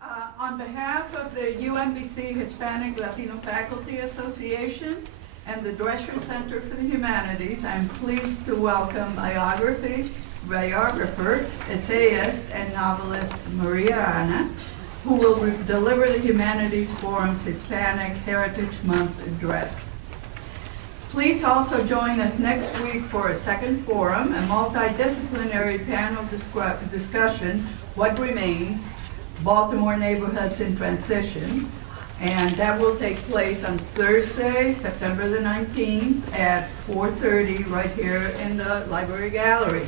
On behalf of the UMBC Hispanic Latino Faculty Association and the Drescher Center for the Humanities, I'm pleased to welcome biographer, essayist, and novelist Maria Arana, who will deliver the Humanities Forum's Hispanic Heritage Month address. Please also join us next week for a second forum, a multidisciplinary panel discussion, What Remains? Baltimore Neighborhoods in Transition, and that will take place on Thursday, September the 19th at 4:30 right here in the library gallery.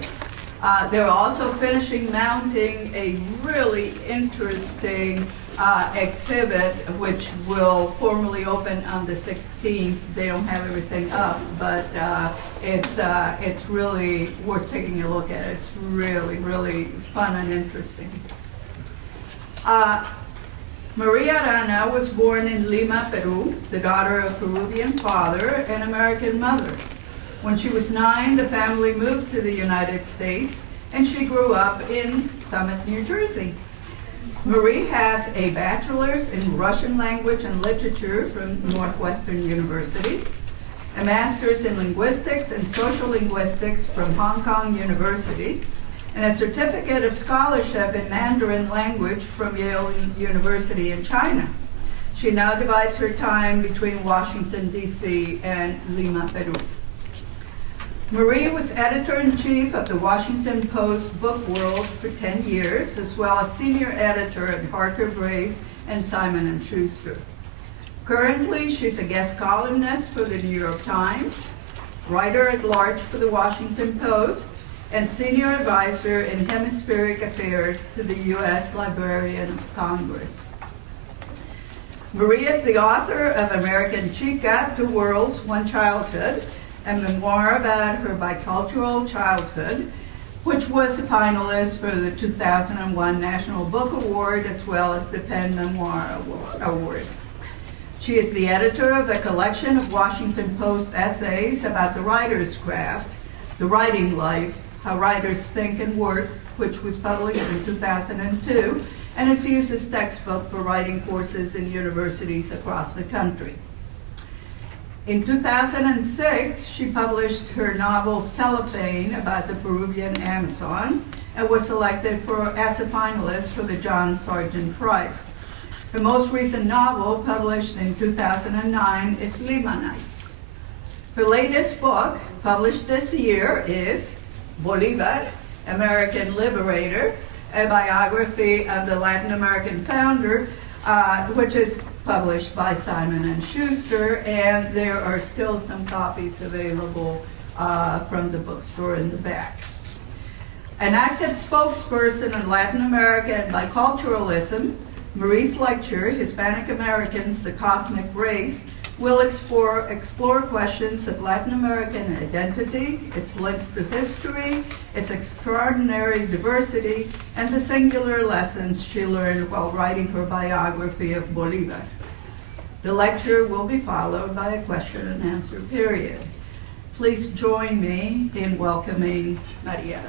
They're also finishing mounting a really interesting exhibit which will formally open on the 16th. They don't have everything up, but it's really worth taking a look at. It's really, really fun and interesting. Maria Arana was born in Lima, Peru, the daughter of a Peruvian father and American mother. When she was 9, the family moved to the United States, and she grew up in Summit, New Jersey. Marie has a bachelor's in Russian language and literature from Northwestern University, a master's in linguistics and social linguistics from Hong Kong University, and a certificate of scholarship in Mandarin language from Yale University in China. She now divides her time between Washington, D.C. and Lima, Peru. Marie was editor-in-chief of the Washington Post Book World for 10 years, as well as senior editor at Harker Brace and Simon & Schuster. Currently, she's a guest columnist for the New York Times, writer-at-large for the Washington Post, and senior advisor in hemispheric affairs to the U.S. Librarian of Congress. Maria is the author of American Chica, Two Worlds, One Childhood, a memoir about her bicultural childhood, which was a finalist for the 2001 National Book Award as well as the Penn Memoir Award. She is the editor of a collection of Washington Post essays about the writer's craft, the writing life, How Writers Think and Work, which was published in 2002, and is used as textbook for writing courses in universities across the country. In 2006, she published her novel Cellophane about the Peruvian Amazon and was selected as a finalist for the John Sargent Prize. Her most recent novel, published in 2009, is Lima Nights. Her latest book, published this year, is Bolivar, American Liberator, a biography of the Latin American founder, which is published by Simon & Schuster, and there are still some copies available from the bookstore in the back. An active spokesperson in Latin America and biculturalism, Marie's lecture, Hispanic Americans, the Cosmic Race, will explore questions of Latin American identity, its links to history, its extraordinary diversity, and the singular lessons she learned while writing her biography of Bolivar. The lecture will be followed by a question and answer period. Please join me in welcoming Maria.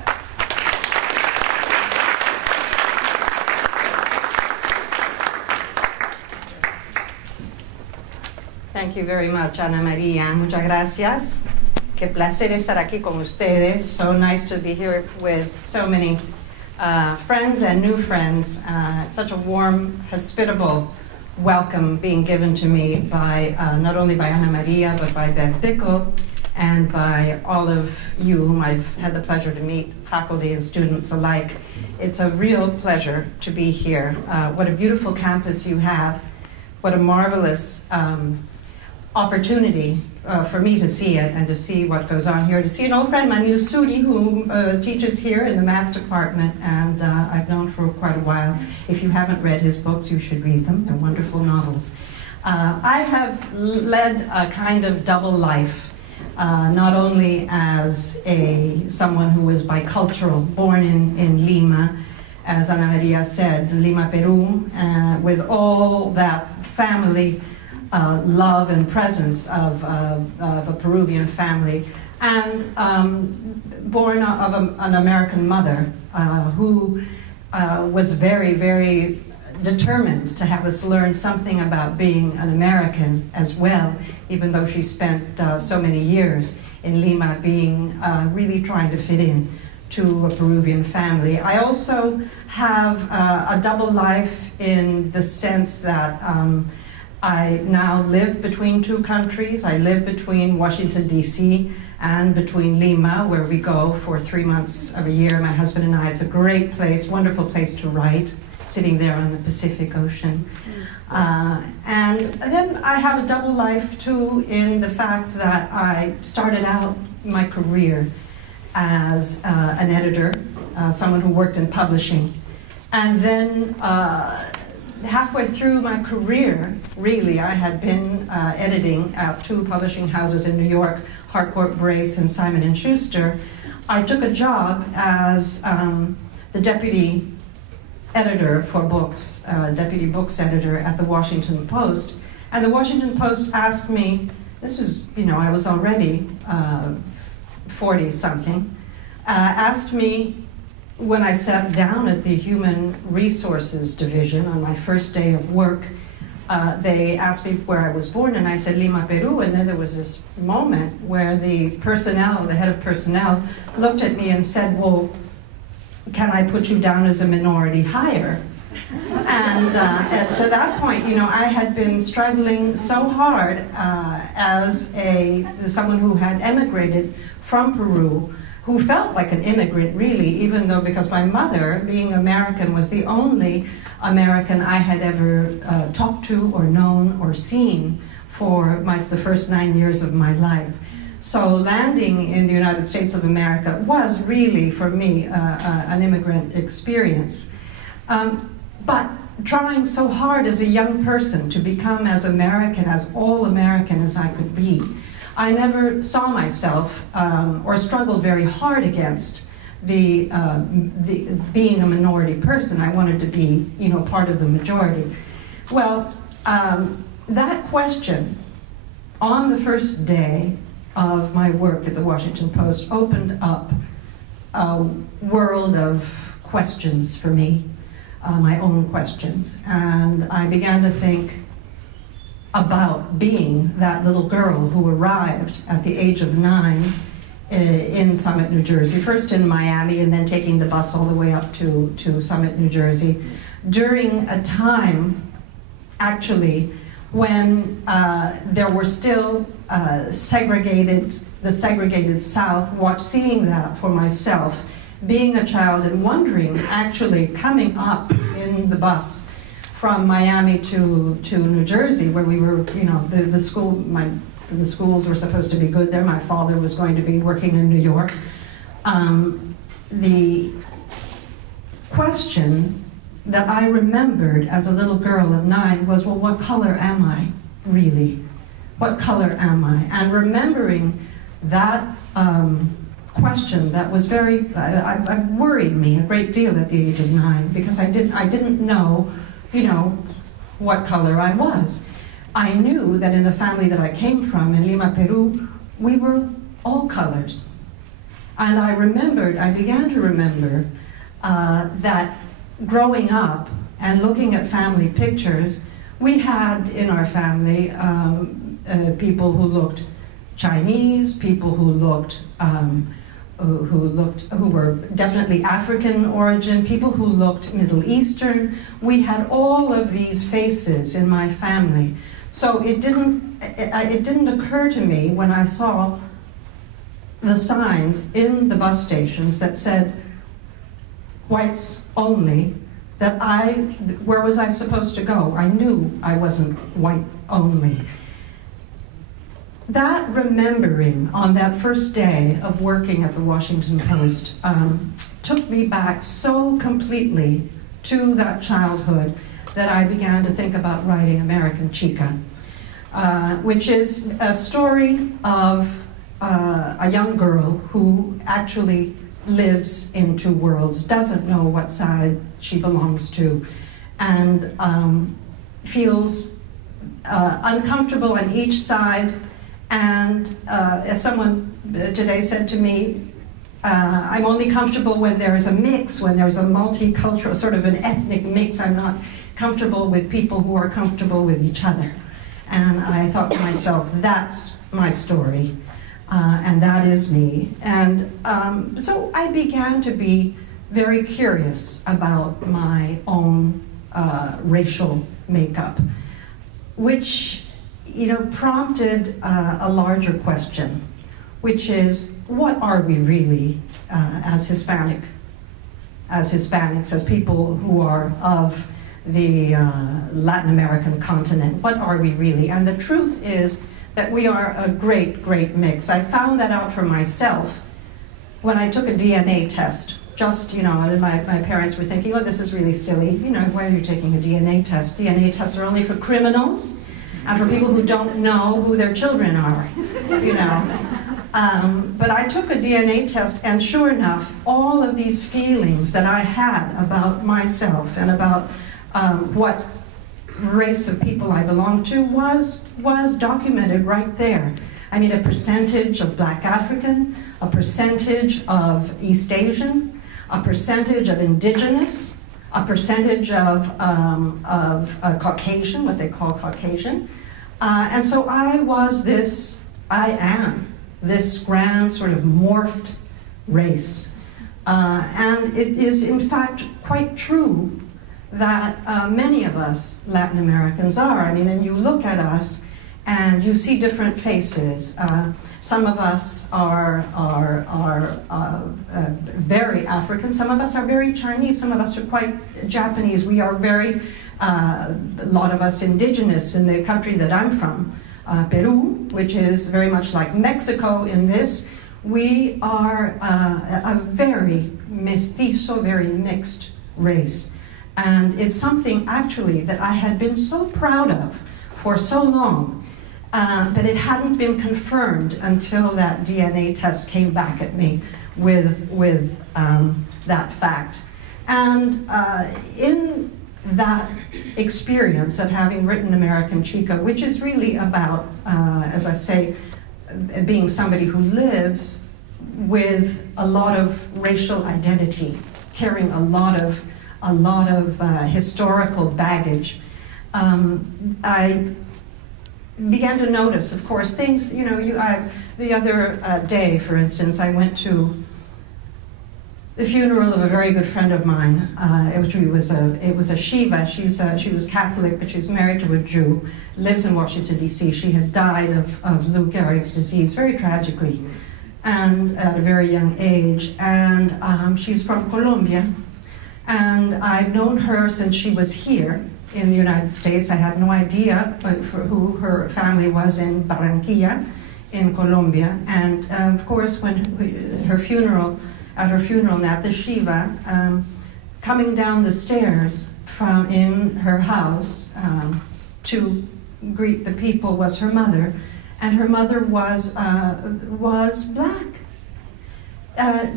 Thank you very much, Ana Maria. Muchas gracias. Qué placer estar aquí con ustedes. So nice to be here with so many friends and new friends. It's such a warm, hospitable welcome being given to me by not only by Ana Maria, but by Biographical and by all of you whom I've had the pleasure to meet, faculty and students alike. It's a real pleasure to be here. What a beautiful campus you have. What a marvelous opportunity for me to see it and to see what goes on here, to see an old friend, Manu Sudi, who teaches here in the math department, and I've known for quite a while. If you haven't read his books, you should read them. They're wonderful novels. I have led a kind of double life, not only as someone who was bicultural, born in Lima, as Ana Maria said, Lima, Peru, with all that family love and presence of a Peruvian family, and born of an American mother who was very, very determined to have us learn something about being an American as well, even though she spent so many years in Lima being really trying to fit in to a Peruvian family. I also have a double life in the sense that I now live between two countries. I live between Washington, D.C. and between Lima, where we go for 3 months of a year, my husband and I. It's a great place, wonderful place to write, sitting there on the Pacific Ocean. And then I have a double life, too, in the fact that I started out my career as an editor, someone who worked in publishing. And then halfway through my career, really, I had been editing at 2 publishing houses in New York, Harcourt Brace and Simon & Schuster. I took a job as the deputy editor for books, deputy books editor at the Washington Post. And the Washington Post asked me, this was, I was already 40-something, asked me when I sat down at the Human Resources Division on my first day of work, they asked me where I was born, and I said Lima, Peru, and then there was this moment where the head of personnel, looked at me and said, well, can I put you down as a minority hire? And to that point, I had been struggling so hard as someone who had emigrated from Peru, who felt like an immigrant, really, even though, because my mother, being American, was the only American I had ever talked to or known or seen for the first 9 years of my life. So landing in the United States of America was really, for me, an immigrant experience. But trying so hard as a young person to become as American, as all American as I could be, I never saw myself or struggled very hard against the being a minority person. I wanted to be, part of the majority. Well, that question on the first day of my work at the Washington Post opened up a world of questions for me, my own questions, and I began to think about being that little girl who arrived at the age of 9 in Summit, New Jersey, first in Miami and then taking the bus all the way up to Summit, New Jersey, during a time, actually, when there were still the segregated South, seeing that for myself, being a child and wondering, actually coming up in the bus from Miami to New Jersey, where we were, the schools were supposed to be good there. My father was going to be working in New York. The question that I remembered as a little girl of 9 was, well, what color am I, really? What color am I? And remembering that question that was very, worried me a great deal at the age of 9, because I didn't know, what color I was. I knew that in the family that I came from, in Lima, Peru, we were all colors. And I began to remember that growing up and looking at family pictures, we had in our family people who looked Chinese, people who were definitely African origin, people who looked Middle Eastern. We had all of these faces in my family. So it didn't occur to me when I saw the signs in the bus stations that said whites only, that where was I supposed to go? I knew I wasn't white only. That remembering on that first day of working at the Washington Post took me back so completely to that childhood that I began to think about writing American Chica, which is a story of a young girl who actually lives in 2 worlds, doesn't know what side she belongs to, and feels uncomfortable on each side. And as someone today said to me, I'm only comfortable when there's a mix, when there's a multicultural, sort of an ethnic mix. I'm not comfortable with people who are comfortable with each other. And I thought to myself, that's my story, and that is me. And so I began to be very curious about my own racial makeup, which, you know, prompted a larger question, which is, what are we really as Hispanics, as people who are of the Latin American continent? What are we really? And the truth is that we are a great, great mix. I found that out for myself when I took a DNA test. Just, you know, my parents were thinking, oh, this is really silly. You know, why are you taking a DNA test? DNA tests are only for criminals and for people who don't know who their children are, you know. But I took a DNA test, and sure enough, all of these feelings that I had about myself and about what race of people I belonged to was documented right there. I mean, a percentage of Black African, a percentage of East Asian, a percentage of indigenous, a percentage of Caucasian, what they call Caucasian. And so I am this grand sort of morphed race. And it is in fact quite true that many of us Latin Americans are. I mean, and you look at us and you see different faces. Some of us are very African, some of us are very Chinese, some of us are quite Japanese. We are very, a lot of us indigenous in the country that I'm from, Peru, which is very much like Mexico in this. We are a very mestizo, very mixed race. And it's something actually that I had been so proud of for so long. But it hadn't been confirmed until that DNA test came back at me with that fact. And in that experience of having written American Chica, which is really about, as I say, being somebody who lives with a lot of racial identity, carrying a lot of historical baggage, I began to notice, of course, things, you know, the other day, for instance, I went to the funeral of a very good friend of mine. It was a Shiva. She was Catholic, but she's married to a Jew, lives in Washington, D.C. She had died of Lou Gehrig's disease, very tragically, and at a very young age. And she's from Colombia, and I've known her since she was here in the United States. I had no idea for who her family was in Barranquilla, in Colombia. And of course, when at her funeral, at the Shiva, coming down the stairs from in her house to greet the people was her mother, and her mother was Black.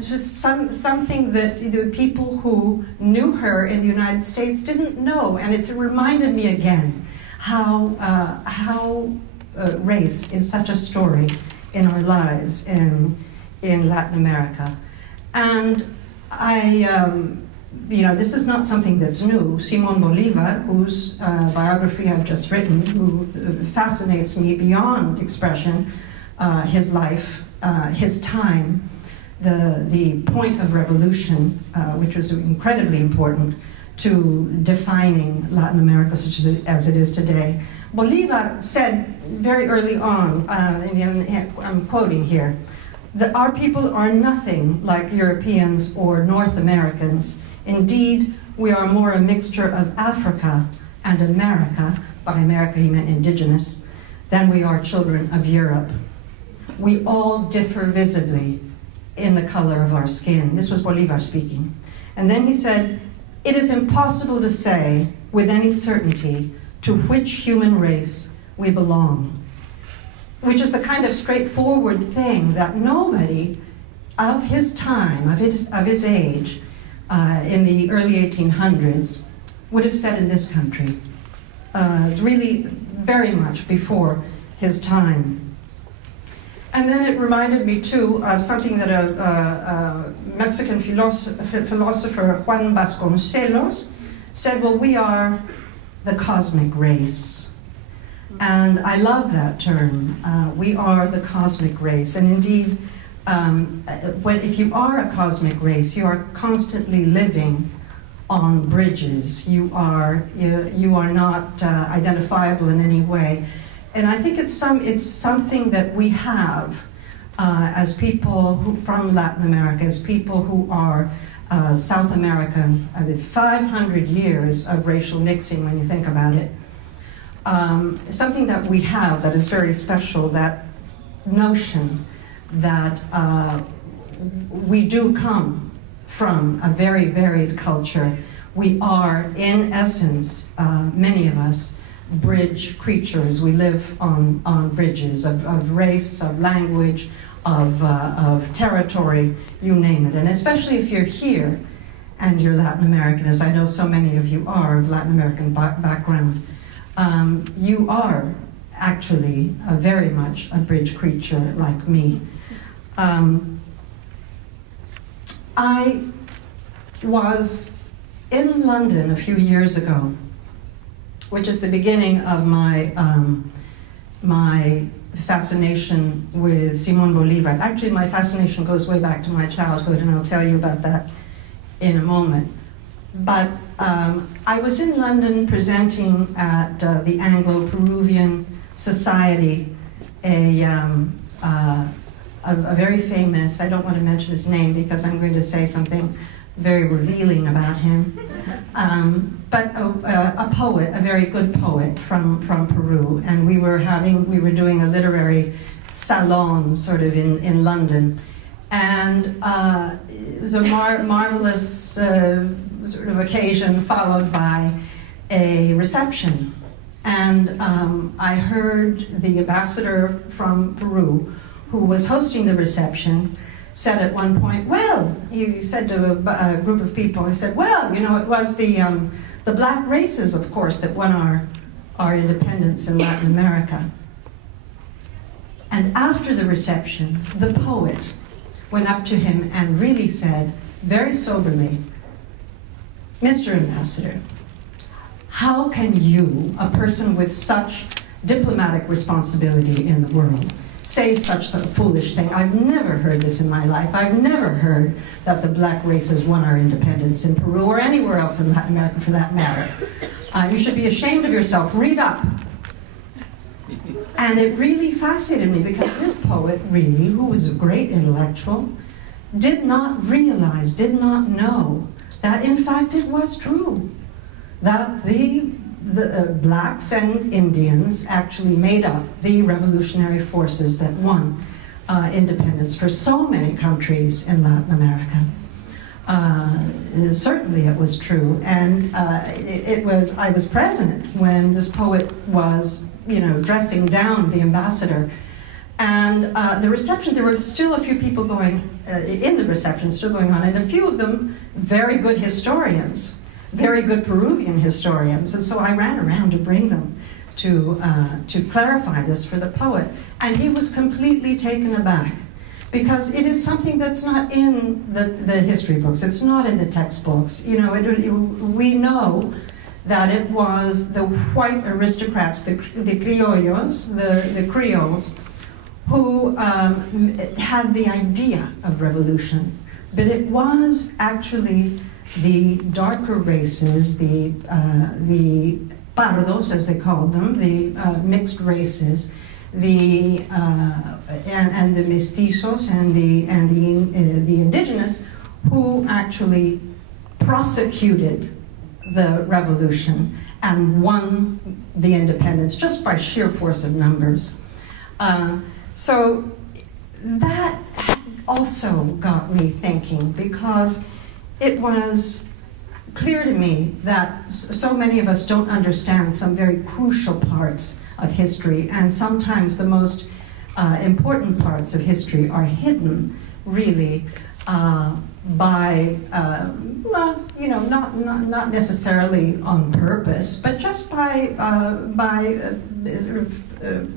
Just something that the people who knew her in the United States didn't know, and it's reminded me again how race is such a story in our lives in Latin America. And you know, this is not something that's new. Simón Bolívar, whose biography I've just written, who fascinates me beyond expression, his life, his time, the point of revolution, which was incredibly important to defining Latin America such as it is today. Bolivar said very early on, I'm quoting here, that our people are nothing like Europeans or North Americans. Indeed, we are more a mixture of Africa and America, by America he meant indigenous, than we are children of Europe. We all differ visibly in the color of our skin. This was Bolivar speaking. And then he said, it is impossible to say with any certainty to which human race we belong, which is the kind of straightforward thing that nobody of his time, of his age, in the early 1800s, would have said in this country. It's really very much before his time. And then it reminded me, too, of something that a Mexican philosopher, Juan Vasconcelos, said, well, we are the cosmic race. And I love that term. We are the cosmic race. And indeed, if you are a cosmic race, you are constantly living on bridges. You are not identifiable in any way. And I think it's something that we have as people from Latin America, as people who are South American. 500 years of racial mixing, when you think about it. Something that we have that is very special, that notion that we do come from a very varied culture. We are, in essence, many of us, bridge creatures. We live on bridges of race, of language, of territory, you name it. And especially if you're here and you're Latin American, as I know so many of you are of Latin American background, you are actually very much a bridge creature like me. I was in London a few years ago, which is the beginning of my my fascination with Simón Bolívar. Actually, my fascination goes way back to my childhood, and I'll tell you about that in a moment. But I was in London presenting at the Anglo-Peruvian Society, a very famous, I don't want to mention his name because I'm going to say something very revealing about him, but a poet, a very good poet from Peru, and we were doing a literary salon sort of in London, and it was a marvelous sort of occasion followed by a reception, and I heard the ambassador from Peru, who was hosting the reception, said at one point, well, he said to a group of people, he said, well, you know, it was the black races, of course, that won our independence in Latin America. And after the reception, the poet went up to him and really said, very soberly, Mr. Ambassador, how can you, a person with such diplomatic responsibility in the world, say such a foolish thing? I've never heard this in my life. I've never heard that the black races won our independence in Peru or anywhere else in Latin America for that matter. You should be ashamed of yourself. Read up. And it really fascinated me because this poet really, who was a great intellectual, did not realize, did not know that in fact it was true. That the blacks and Indians actually made up the revolutionary forces that won independence for so many countries in Latin America. Certainly it was true, and I was present when this poet was, you know, dressing down the ambassador. And the reception, there were still a few people going, in the reception, still going on, and a few of them very good historians, very good Peruvian historians, and so I ran around to bring them to clarify this for the poet, and he was completely taken aback, because it is something that's not in the history books, it's not in the textbooks. You know, we know that it was the white aristocrats, the criollos, the Creoles, who had the idea of revolution, but it was actually the darker races, the pardos, as they called them, the mixed races, and the mestizos and the indigenous, who actually prosecuted the revolution and won the independence just by sheer force of numbers. So that also got me thinking, because it was clear to me that so many of us don't understand some very crucial parts of history, and sometimes the most important parts of history are hidden, really, by, well, you know, not necessarily on purpose, but just by sort of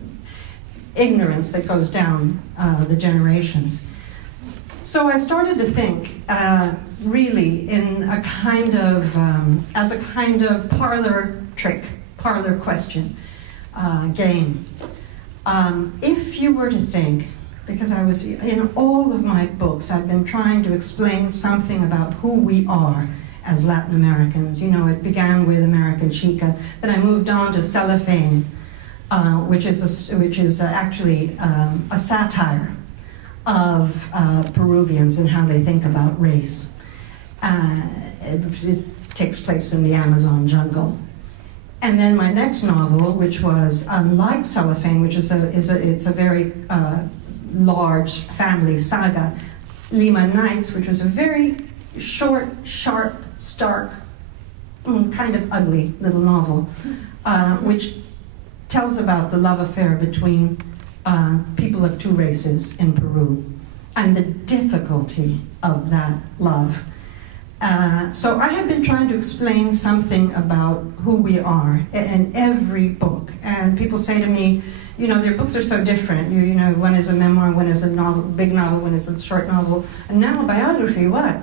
ignorance that goes down the generations. So I started to think, really, in a kind of, as a kind of parlor trick, parlor question game. If you were to think, because I was, in all of my books, I've been trying to explain something about who we are as Latin Americans. You know, it began with American Chica, then I moved on to Cellophane, which is actually a satire of Peruvians and how they think about race. It takes place in the Amazon jungle. And then my next novel, which was unlike Cellophane, which is a very large family saga, Lima Nights, which was a very short, sharp, stark, kind of ugly little novel, which tells about the love affair between people of two races in Peru and the difficulty of that love. So I have been trying to explain something about who we are in every book. And people say to me, you know, their books are so different. You know, one is a memoir, one is a novel, big novel, one is a short novel, and now a biography, what?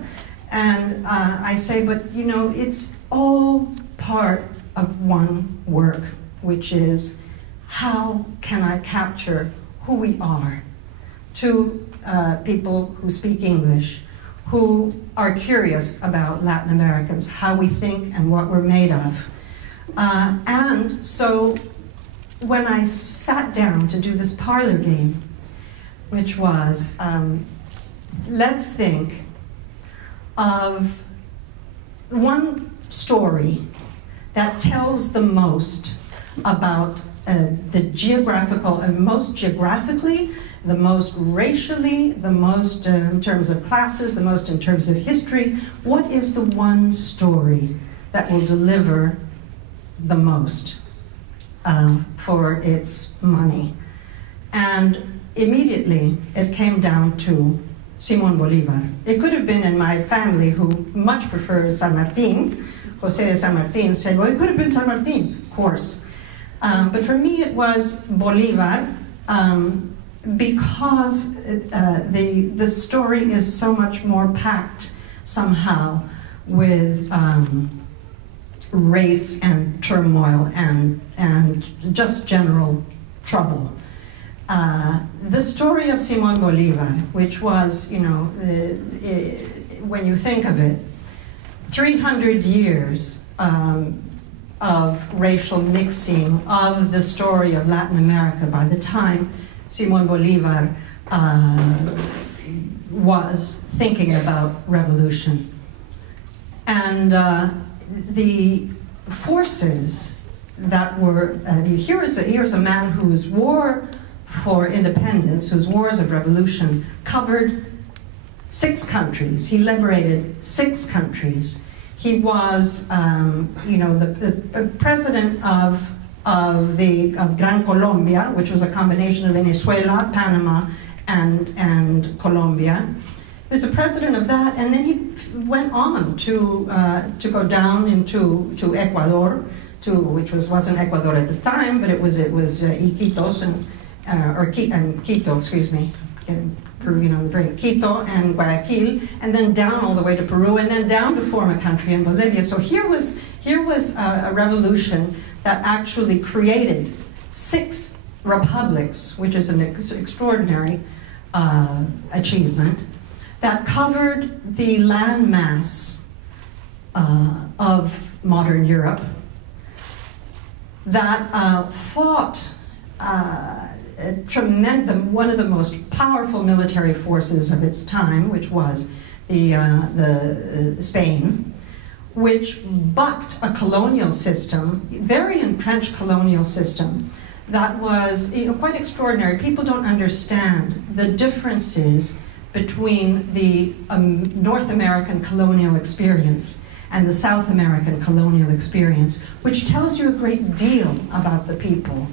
And I say, but you know, it's all part of one work, which is how can I capture who we are to people who speak English, who are curious about Latin Americans, how we think and what we're made of. And so when I sat down to do this parlor game, which was, let's think of one story that tells the most about the geographical, most geographically, the most racially, the most in terms of classes, the most in terms of history. What is the one story that will deliver the most for its money? And immediately it came down to Simón Bolívar. It could have been in my family, who much prefers San Martín. José de San Martín said, well, it could have been San Martín, of course. But for me, it was Bolivar, because the story is so much more packed somehow with race and turmoil and just general trouble. The story of Simón Bolívar, which was, you know, when you think of it, 300 years of racial mixing of the story of Latin America by the time Simón Bolívar was thinking about revolution. And the forces that were, here's a man whose war for independence, whose wars of revolution covered 6 countries. He liberated 6 countries. He was, you know, the president of Gran Colombia, which was a combination of Venezuela, Panama, and Colombia. He was the president of that, and then he went on to go down into Ecuador, which wasn't Ecuador at the time, but it was Iquitos and Quito, excuse me, Peruvian on the brain, Quito and Guayaquil, and then down all the way to Peru, and then down to form a country in Bolivia. So here was a revolution that actually created 6 republics, which is an extraordinary achievement, that covered the landmass of modern Europe, that fought one of the most powerful military forces of its time, which was the Spain, which bucked a colonial system, very entrenched colonial system, that was, you know, quite extraordinary. People don't understand the differences between the North American colonial experience and the South American colonial experience, which tells you a great deal about the people.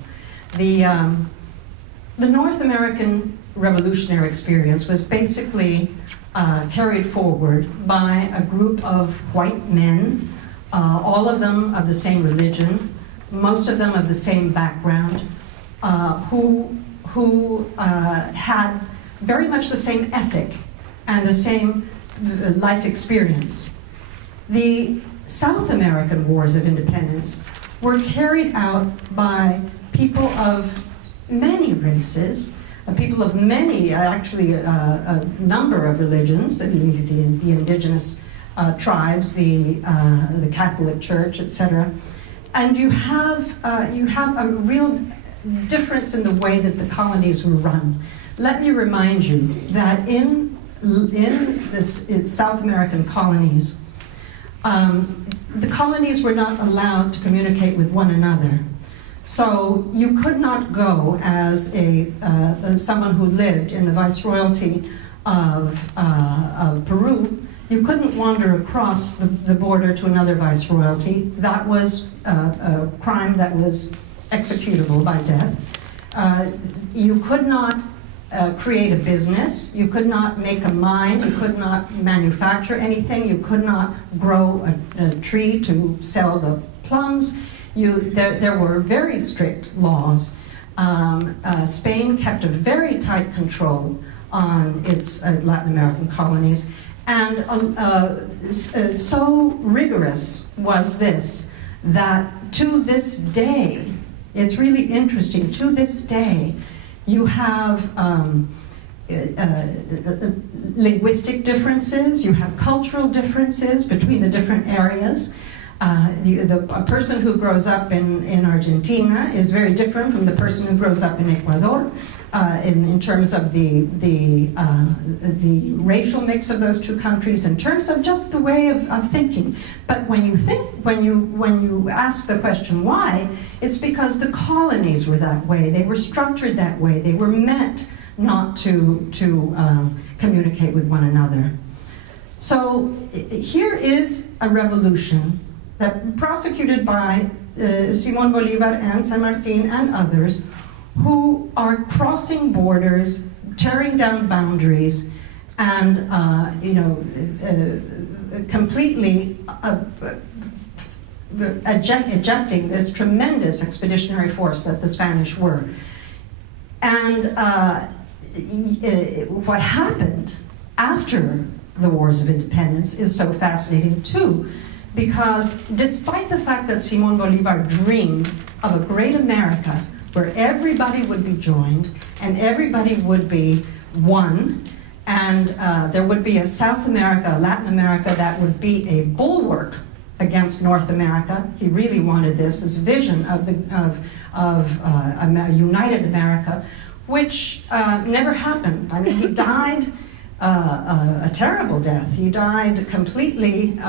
The North American revolutionary experience was basically carried forward by a group of white men, all of them of the same religion, most of them of the same background, who who had very much the same ethic and the same life experience. The South American wars of independence were carried out by people of many races, people of many, actually a number of religions, the indigenous tribes, the Catholic Church, etc. And you have a real difference in the way that the colonies were run. Let me remind you that in South American colonies, the colonies were not allowed to communicate with one another. So you could not go as someone who lived in the Viceroyalty of Peru. You couldn't wander across the border to another Viceroyalty. That was a crime that was executable by death. You could not create a business. You could not make a mine. You could not manufacture anything. You could not grow a tree to sell the plums. There were very strict laws. Spain kept a very tight control on its Latin American colonies. And so rigorous was this that to this day, it's really interesting, to this day, you have linguistic differences, you have cultural differences between the different areas. A person who grows up in Argentina is very different from the person who grows up in Ecuador in terms of the racial mix of those two countries, in terms of just the way of thinking. But when you ask the question why, it's because the colonies were that way. They were structured that way. They were meant not to communicate with one another. So here is a revolution that prosecuted by Simón Bolívar and San Martín and others, who are crossing borders, tearing down boundaries, and completely ejecting this tremendous expeditionary force that the Spanish were. And what happened after the Wars of Independence is so fascinating too, because despite the fact that Simón Bolívar dreamed of a great America where everybody would be joined and everybody would be one, and there would be a South America, a Latin America that would be a bulwark against North America. He really wanted this vision of a united America, which never happened. I mean, he died a terrible death. He died completely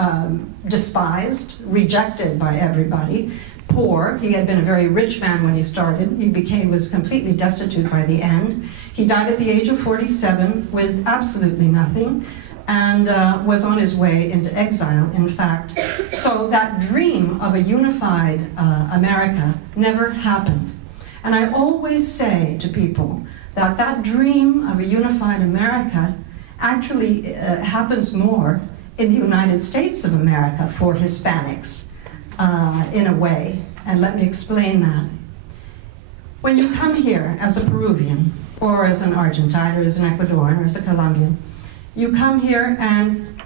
despised, rejected by everybody, poor. He had been a very rich man when he started. He was completely destitute by the end. He died at the age of 47 with absolutely nothing, and was on his way into exile, in fact. So that dream of a unified America never happened. And I always say to people that that dream of a unified America actually happens more in the United States of America for Hispanics, in a way. And let me explain that. When you come here as a Peruvian, or as an Argentine, or as an Ecuadorian, or as a Colombian, you come here and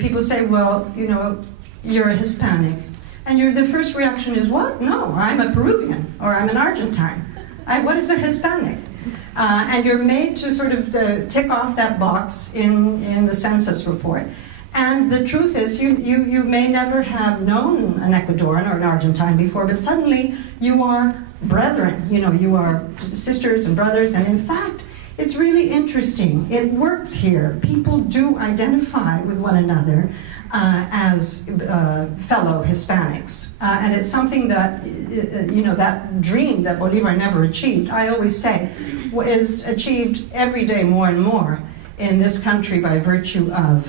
people say, well, you know, you're a Hispanic. And the first reaction is, what? No, I'm a Peruvian, or I'm an Argentine. What is a Hispanic? And you're made to sort of tick off that box in the census report. And the truth is, you may never have known an Ecuadorian or an Argentine before, but suddenly you are brethren. You know, you are sisters and brothers, and in fact, it's really interesting. It works here. People do identify with one another as fellow Hispanics. And it's something that, you know, that dream that Bolivar never achieved, I always say, is achieved every day more and more in this country by virtue of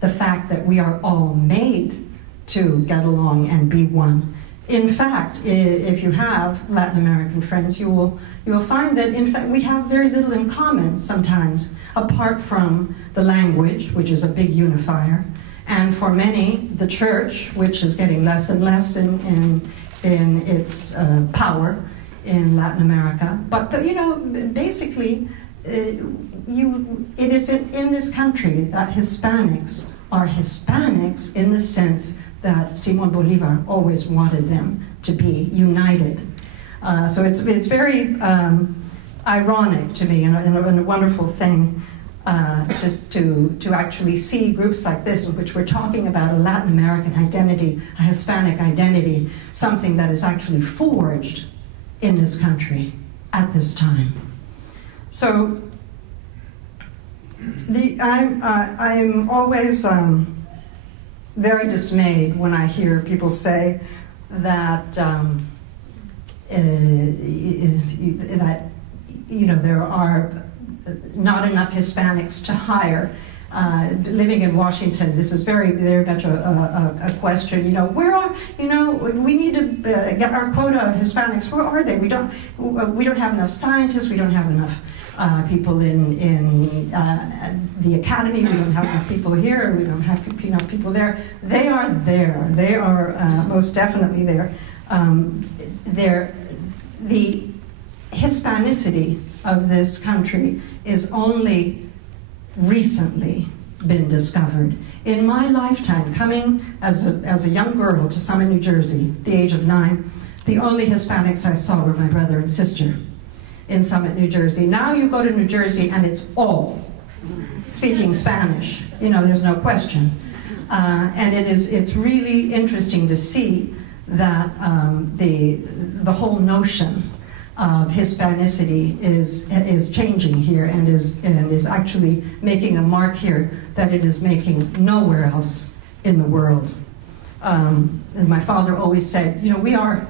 the fact that we are all made to get along and be one. In fact, if you have Latin American friends, you will find that, in fact, we have very little in common sometimes, apart from the language, which is a big unifier, and for many, the church, which is getting less and less in its power in Latin America. But basically, it is in this country that Hispanics are Hispanics in the sense that Simón Bolívar always wanted them to be united. So it's very ironic to me and a wonderful thing just to actually see groups like this in which we're talking about a Latin American identity, a Hispanic identity, something that is actually forged in this country at this time. So I'm always very dismayed when I hear people say that there are not enough Hispanics to hire. Living in Washington, this is very much a question. We need to get our quota of Hispanics. Where are they? We don't have enough scientists. We don't have enough people in the academy. We don't have enough people here. We don't have enough people there. They are there. They are most definitely there. The Hispanicity of this country is only recently been discovered. In my lifetime, coming as a young girl to Summit, New Jersey, at the age of 9, the only Hispanics I saw were my brother and sister in Summit, New Jersey. Now you go to New Jersey and it's all speaking Spanish. There's no question. And it's really interesting to see that the whole notion of Hispanicity is changing here and is actually making a mark here that it is making nowhere else in the world. And my father always said, we are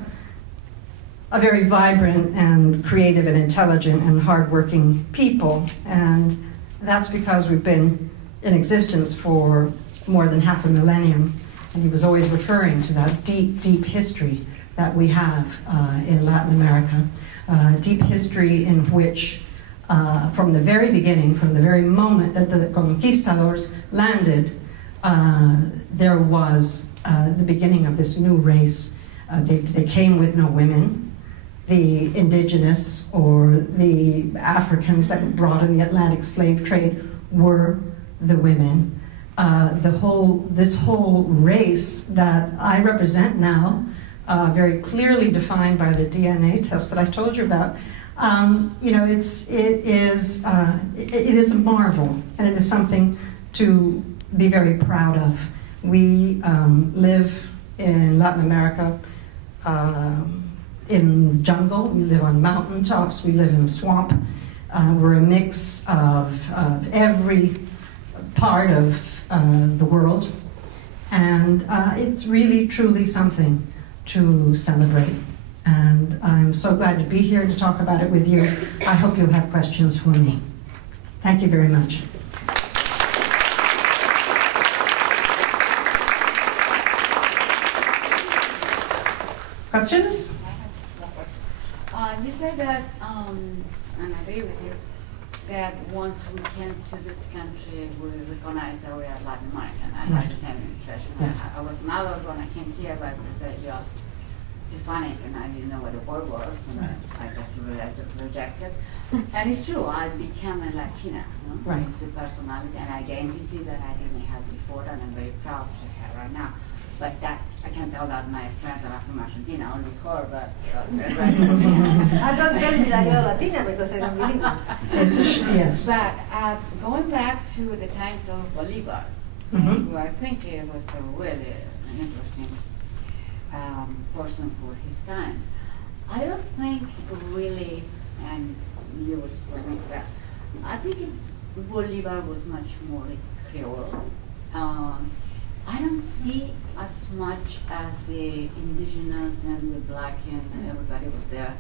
a very vibrant and creative and intelligent and hardworking people, and that's because we've been in existence for more than half a millennium. And he was always referring to that deep, deep history that we have in Latin America. Deep history in which, from the very beginning, from the very moment that the conquistadors landed, there was the beginning of this new race. They came with no women. The indigenous or the Africans that were brought in the Atlantic slave trade were the women. This whole race that I represent now, very clearly defined by the DNA test that I told you about, it is a marvel, and it is something to be very proud of. We live in Latin America in the jungle. We live on mountaintops. We live in a swamp. We're a mix of every part of the world, and it's really, truly something to celebrate. And I'm so glad to be here to talk about it with you. I hope you'll have questions for me. Thank you very much. Questions? You said that, and I agree with you, that once we came to this country, we recognized that we are Latin American. I had the same impression. Yes. I was nervous when I came here, but you said you're Hispanic, and I didn't know what the word was, and I just rejected. And it's true, I became a Latina. Right. It's a personality and identity that I didn't have before, and I'm very proud to have right now. But that, I can tell that my friends that are from Argentina, only her, but the rest of them. I don't tell me that you're Latina because I don't believe it. Yes. But going back to the times of Bolivar, who I think he was a really an interesting person for his times. I don't think really, and you will explain that, I think Bolivar was much more Creole. I don't see as much as the indigenous and the black and everybody was there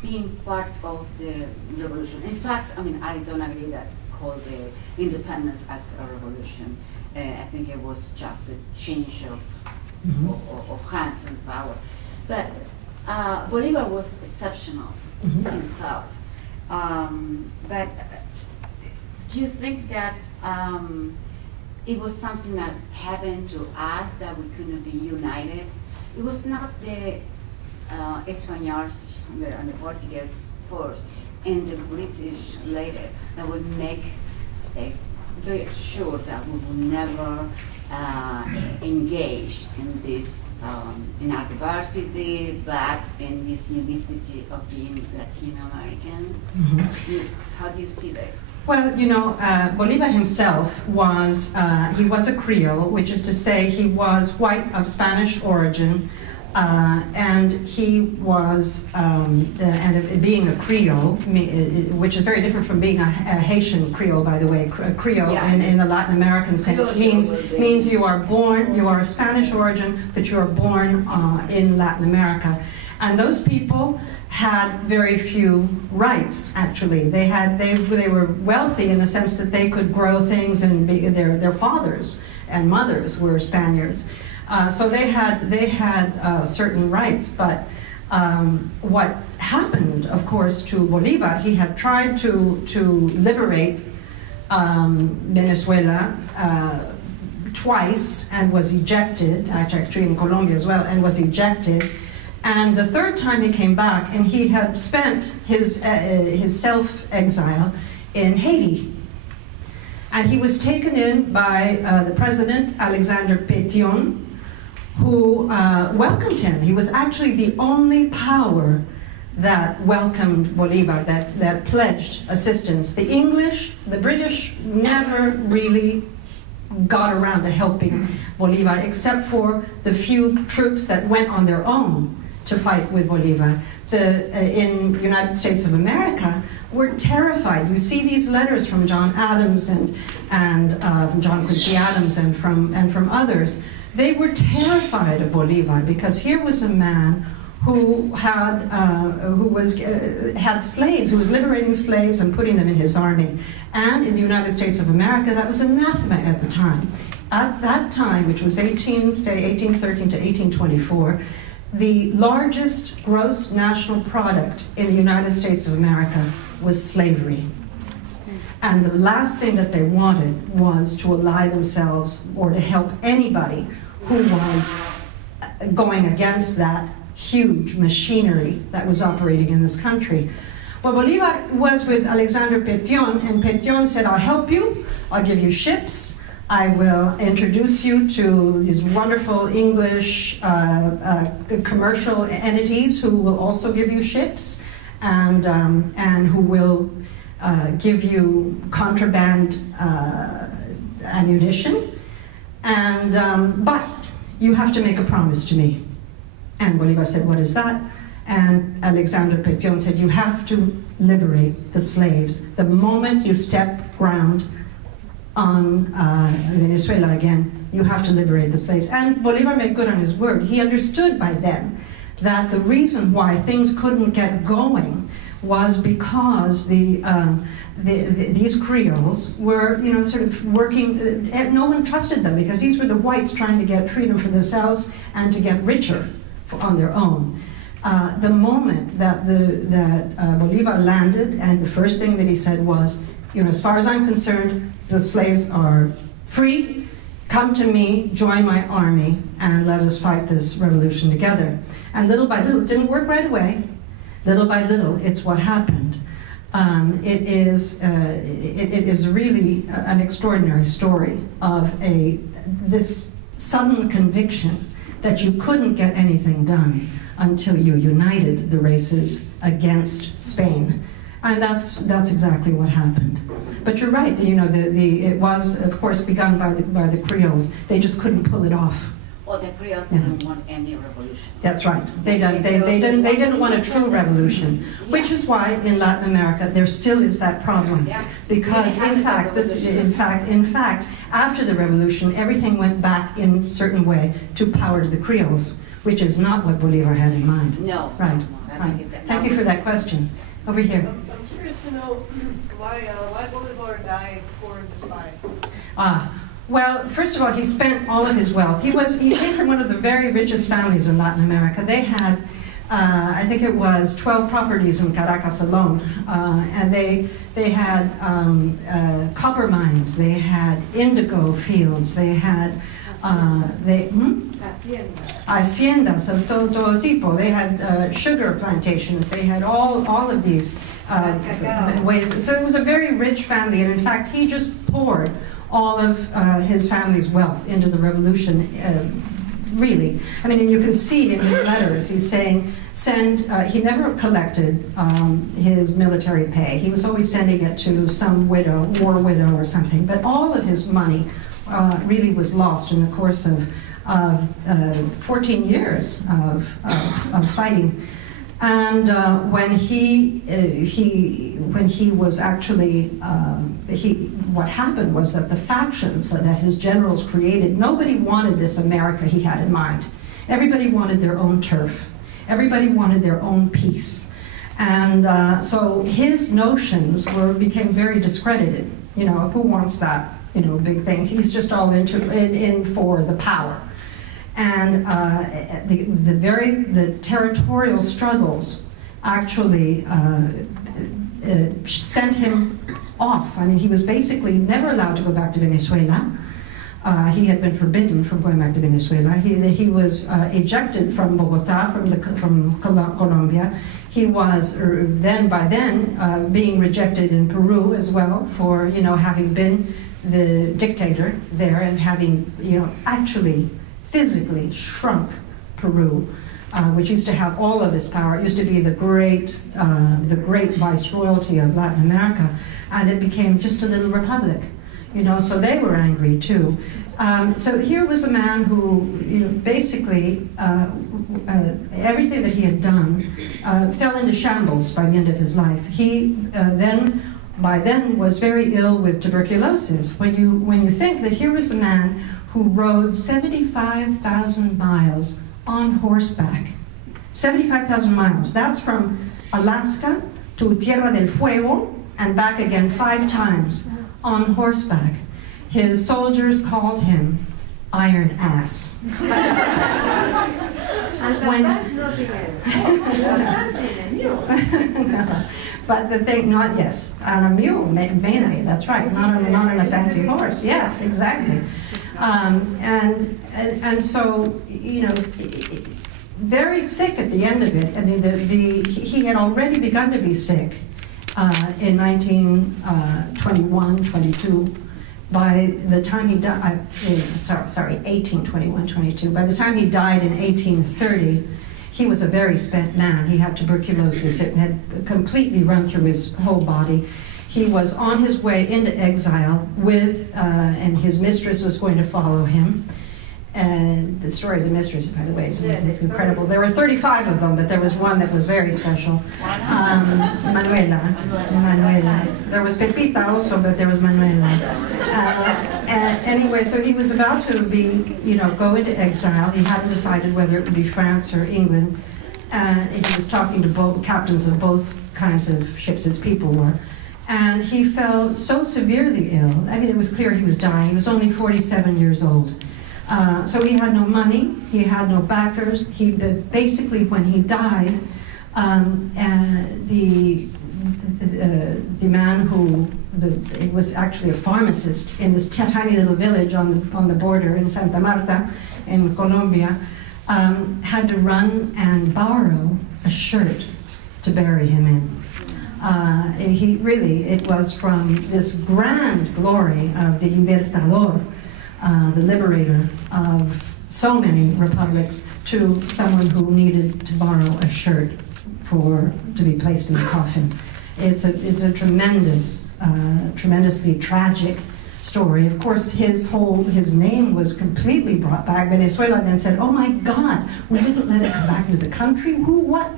being part of the revolution. In fact, I mean, I don't agree that call the independence as a revolution. I think it was just a change of hands and power. But Bolivar was exceptional himself. But do you think that it was something that happened to us, that we couldn't be united? It was not the Spaniards and the Portuguese first, and the British later, that would make very sure that we will never engage in this, in our diversity, but in this unicity of being Latin American. How do you see that? Well, you know, Bolivar himself was, he was a Creole, which is to say he was white of Spanish origin, and he was, and being a Creole, which is very different from being a Haitian Creole, by the way. A Creole in the Latin American sense means you are born, you are of Spanish origin, but you are born in Latin America. And those people had very few rights, actually. They were wealthy in the sense that they could grow things, and their fathers and mothers were Spaniards. So they had certain rights, but what happened, of course, to Bolivar, he had tried to liberate Venezuela twice and was ejected, actually in Colombia as well, and was ejected. And the third time he came back, and he had spent his self-exile in Haiti. And he was taken in by the president, Alexander Pétion, who welcomed him. He was actually the only power that welcomed Bolivar, that pledged assistance. The English, the British never really got around to helping Bolivar, except for the few troops that went on their own to fight with Bolivar. In the United States of America, were terrified. You see these letters from John Adams and from John Quincy Adams and from others. They were terrified of Bolivar because here was a man who had slaves, who was liberating slaves and putting them in his army. And in the United States of America, that was anathema at the time. At that time, which was 1813 to 1824, the largest gross national product in the United States of America was slavery. And the last thing that they wanted was to ally themselves or to help anybody who was going against that huge machinery that was operating in this country. Well, Bolivar was with Alexander Pétion, and Pétion said, I'll help you, I'll give you ships, I will introduce you to these wonderful English commercial entities who will also give you ships and who will give you contraband ammunition. But you have to make a promise to me. And Bolivar said, what is that? And Alexander Pétion said, you have to liberate the slaves. The moment you step ground on Venezuela again, you have to liberate the slaves. And Bolivar made good on his word. He understood by then that the reason why things couldn't get going was because these Creoles were, sort of working, no one trusted them because these were the whites trying to get freedom for themselves and to get richer on their own. The moment that Bolivar landed, and the first thing that he said was, as far as I'm concerned, the slaves are free, come to me, join my army, and let us fight this revolution together. And little by little, it didn't work right away. Little by little, it's what happened. It is really an extraordinary story of this sudden conviction that you couldn't get anything done until you united the races against Spain. And that's exactly what happened. But you're right, it was, of course, begun by the Creoles. They just couldn't pull it off. Well, the Creoles didn't want any revolution. That's right. They didn't want a true revolution, which is why in Latin America there still is that problem. Because in fact, after the revolution, everything went back in a certain way to power to the Creoles, which is not what Bolivar had in mind. No. Right. No, Right. Thank you for that question. Over here. I'm curious to know why Bolivar died poor and despised. Well, first of all, he spent all of his wealth. He came from one of the very richest families in Latin America. They had, I think it was 12 properties in Caracas alone, and they had copper mines, they had indigo fields, they had Haciendas of todo tipo. They had sugar plantations. They had all of these ways. So it was a very rich family, and in fact, he just poured all of his family's wealth into the revolution. Really, I mean, and you can see in his letters, he's saying, he never collected his military pay. He was always sending it to some widow, war widow or something, but all of his money really was lost in the course of 14 years of fighting. And when he was actually, what happened was that the factions that his generals created, nobody wanted this America he had in mind. Everybody wanted their own turf. Everybody wanted their own peace. And so his notions became very discredited. You know, who wants that, you know, big thing? He's just all in for the power. And the territorial struggles actually sent him off. I mean, he was basically never allowed to go back to Venezuela. He had been forbidden from going back to Venezuela. He was ejected from Bogota, from Colombia. He was by then being rejected in Peru as well for, you know, having been the dictator there and having, you know, actually physically shrunk Peru, which used to have all of this power. It used to be the great viceroyalty of Latin America, and it became just a little republic, you know. So they were angry too. So here was a man who, you know, basically everything that he had done fell into shambles by the end of his life. He by then was very ill with tuberculosis. When you think that here was a man who rode 75,000 miles on horseback. 75,000 miles. That's from Alaska to Tierra del Fuego and back again 5 times on horseback. His soldiers called him Iron Ass. No. But the thing, yes, on a mule, mainly, that's right, not on a fancy horse, yes, exactly. And so, you know, very sick at the end of it. I mean, he had already begun to be sick in 1921, 22. By the time he died, 1821, 22. By the time he died in 1830, he was a very spent man. He had tuberculosis. It had completely run through his whole body. He was on his way into exile and his mistress was going to follow him. And the story of the mistress, by the way, is incredible. There were 35 of them, but there was one that was very special. Manuela. There was Pepita also, but there was Manuela. Anyway, so he was about to go into exile. He hadn't decided whether it would be France or England. And he was talking to both captains of both kinds of ships as people were. And he fell so severely ill. I mean, it was clear he was dying. He was only 47 years old. So he had no money, he had no backers. Basically, when he died, the man it was actually a pharmacist in this tiny little village on the border in Santa Marta, in Colombia, had to run and borrow a shirt to bury him in. It was from this grand glory of the Libertador, the liberator of so many republics, to someone who needed to borrow a shirt to be placed in the coffin. It's a tremendously tragic story. Of course, his name was completely brought back. Venezuela then said, "Oh my God, we didn't let him come back into the country. Who? What?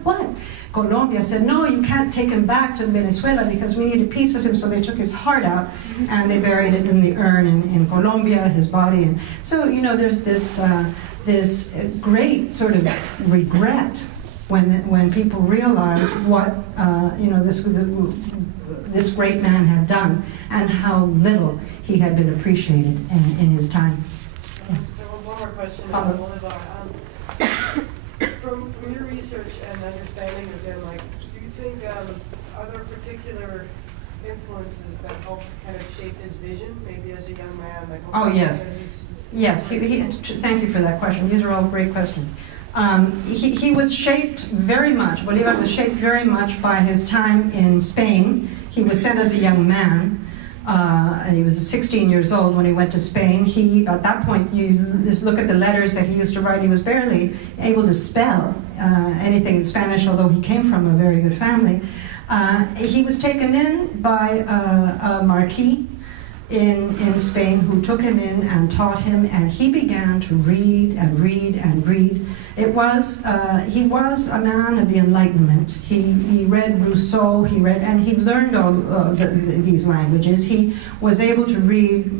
Colombia said, "No, you can't take him back to Venezuela because we need a piece of him." So they took his heart out and they buried it in the urn in Colombia, his body. And so, there's this great sort of regret when people realize what this great man had done and how little he had been appreciated in his time. Yeah. So one more question on Bolivar. From your research and understanding of him, do you think are there particular influences that helped kind of shape his vision, maybe as a young man? Oh yes. Yes, thank you for that question. These are all great questions. He was shaped very much, Bolivar was shaped very much by his time in Spain. He was sent as a young man, and he was 16 years old when he went to Spain. At that point, you just look at the letters that he used to write, he was barely able to spell anything in Spanish, although he came from a very good family. He was taken in by a marquis in Spain who took him in and taught him, and he began to read and read and read. He was a man of the Enlightenment. He read Rousseau, and he learned all these languages. He was able to read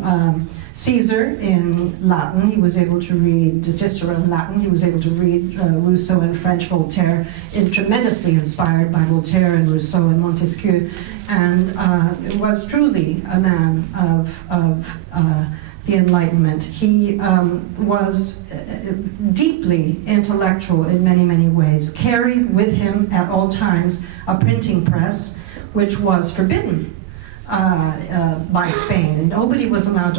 Caesar in Latin. He was able to read Cicero in Latin. He was able to read Rousseau in French, Voltaire, tremendously inspired by Voltaire and Rousseau and Montesquieu, and was truly a man of the Enlightenment. He was deeply intellectual in many, many ways, carried with him at all times a printing press, which was forbidden by Spain. Nobody was allowed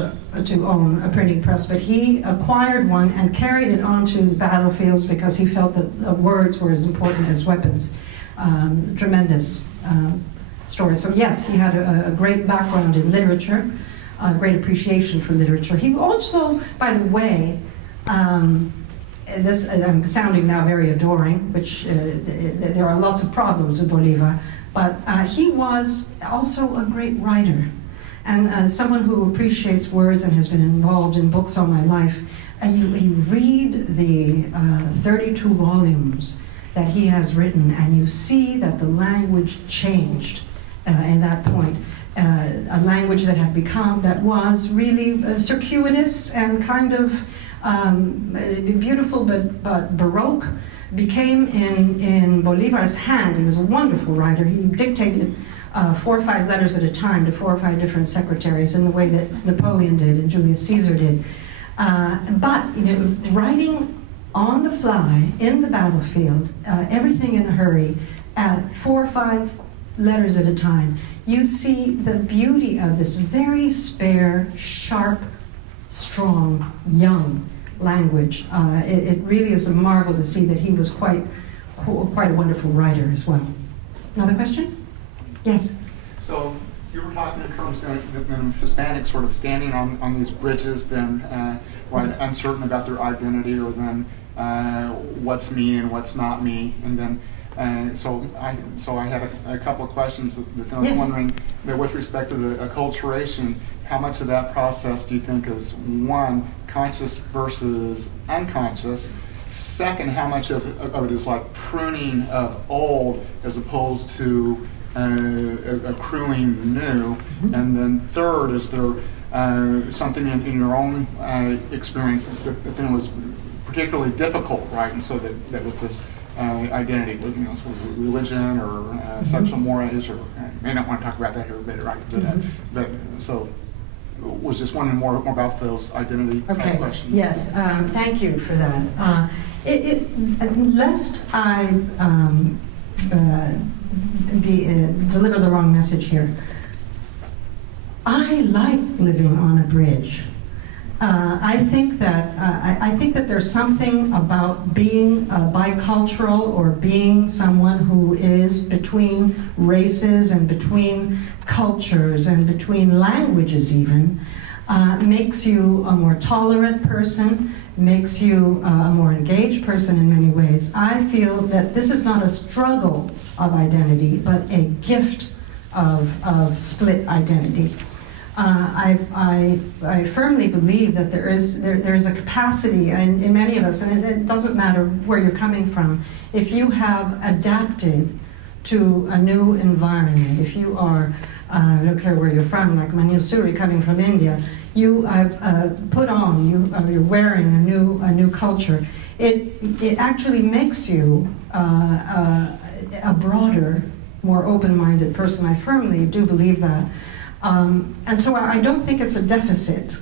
to own a printing press, but he acquired one and carried it onto the battlefields because he felt that words were as important as weapons. Tremendous story. So yes, he had a great background in literature, a great appreciation for literature. He also, by the way, I'm sounding now very adoring, which there are lots of problems with Bolivar, but he was also a great writer, and someone who appreciates words and has been involved in books all my life. And you read the 32 volumes that he has written, and you see that the language changed at that point. A language that had become, that was really circuitous and kind of beautiful but baroque, became in Bolivar's hand. He was a wonderful writer. He dictated 4 or 5 letters at a time to 4 or 5 different secretaries in the way that Napoleon did and Julius Caesar did. But writing on the fly, in the battlefield, everything in a hurry, at 4 or 5 letters at a time, you see the beauty of this very spare, sharp, strong, young language. It really is a marvel to see that he was quite a wonderful writer as well. Another question? Yes? So you were talking in terms of the Hispanics sort of standing on these bridges, then uncertain about their identity, or then what's me and what's not me, and then so I had a couple of questions that I was wondering that with respect to the acculturation, how much of that process do you think is, one, conscious versus unconscious? Second, how much of it is like pruning of old as opposed to accruing new? And then third, is there something in your own experience that then was particularly difficult, right? And so that with this identity, so was it religion or sexual mores, or I may not want to talk about that here a bit, right? But so was just wondering more about those identity questions. Yes, thank you for that. Lest I deliver the wrong message here, I like living on a bridge. I think that there's something about being bicultural, or being someone who is between races and between cultures and between languages even, makes you a more tolerant person, makes you a more engaged person in many ways. I feel that this is not a struggle of identity, but a gift of split identity. I firmly believe that there is a capacity in many of us, and it doesn't matter where you're coming from, if you have adapted to a new environment, if you are, I don't care where you're from, like Manil Suri coming from India, you have put on, you're wearing a new culture. It actually makes you a broader, more open-minded person. I firmly do believe that. And so I don't think it's a deficit